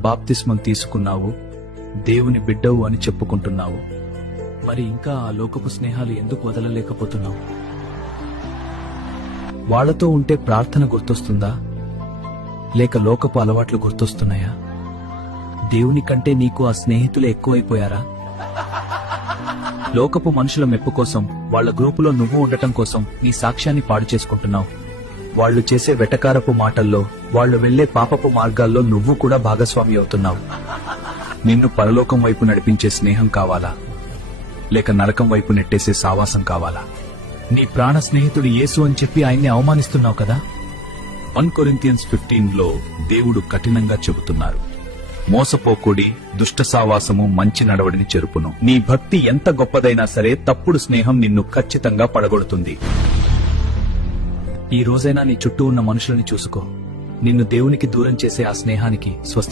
బాప్తిస్మం తీసుకున్నావు, దేవుని బిడ్డవు అని చెప్పుకుంటున్నావు. మరి ఇంకా ఆ లోకపు స్నేహాలు ఎందుకు వదలలేకపోతున్నావు? వాళ్లతో ఉంటే ప్రార్థన గుర్తొస్తుందా, లేక లోకపు అలవాట్లు గుర్తొస్తున్నాయా? దేవుని కంటే నీకు ఆ స్నేహితులు ఎక్కువైపోయారా? లోకపు మనుషుల మెప్పు కోసం, వాళ్ల గ్రూపులో నువ్వు ఉండటం కోసం నీ సాక్ష్యాన్ని పాడు చేసుకుంటున్నావు. వాళ్లు చేసే వెటకారపు మాటల్లో, వాళ్లు వెళ్లే పాపపు మార్గాల్లో నువ్వు కూడా భాగస్వామి అవుతున్నావు. నిన్ను పరలోకం వైపు నడిపించే స్నేహం కావాలా, లేక నరకం వైపు నెట్టేసే సావాసం కావాలా? నీ ప్రాణ స్నేహితుడు యేసు అని చెప్పి ఆయన్ని అవమానిస్తున్నావు కదా. 1 Corinthians 15లో దేవుడు కఠినంగా చెబుతున్నారు, మోసపోకుడి, దుష్ట సావాసము మంచి నడవడిని చెరుపును. నీ భక్తి ఎంత గొప్పదైనా సరే తప్పుడు స్నేహం నిన్ను ఖచ్చితంగా పడగొడుతుంది. ఈ రోజైనా నీ చుట్టూ ఉన్న మనుషులని చూసుకో. నిన్ను దేవునికి దూరం చేసే ఆ స్నేహానికి స్వస్తి